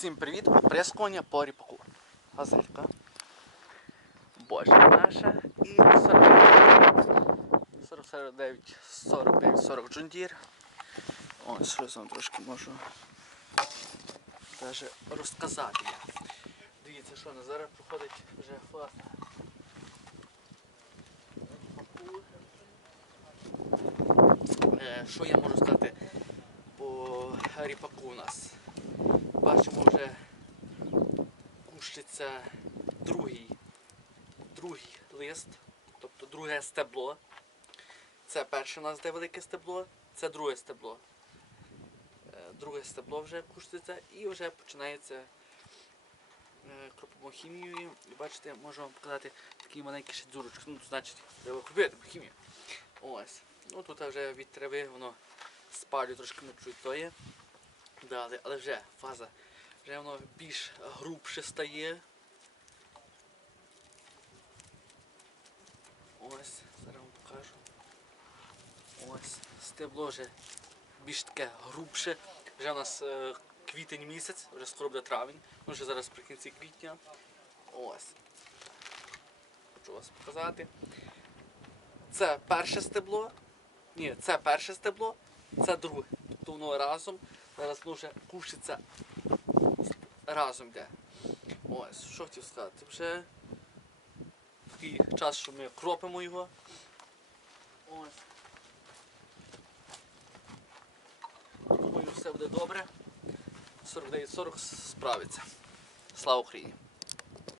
Всім привіт! Оприскування по ріпаку. Газелька. Боже наша. І 49, 49, 49, 40 джундір. Ось щось вам трошки можу даже розказати. Дивіться, що на зараз проходить вже фаза. Е, Що я можу сказати по ріпаку у нас? Бачимо вже кущиться другий, другий лист, тобто друге стебло. Це перше у нас де велике стебло, це друге стебло. Е, Друге стебло вже кущиться і вже починається е, кропомохімією. І бачите, можу вам показати такі маленькі ще дзюрочки. Ну, значить, треба купити хімію. Ось. Ну тут вже від трави воно спалю трошки не чуть то є. Далі, але вже фаза, вже воно більш грубше стає. Ось, зараз вам покажу. Ось, стебло вже більш таке грубше. Вже у нас е, квітень місяць, вже скоро буде травень, ну вже зараз при кінці квітня. Ось. Хочу вас показати. Це перше стебло. Ні, це перше стебло, це друге. Тобто воно разом. Зараз воно вже кушиться разом йде. Ось, що хотів сказати. Вже такий час, що ми кропимо його. Ось. Думаю, все буде добре. 49-40 справиться. Слава Україні!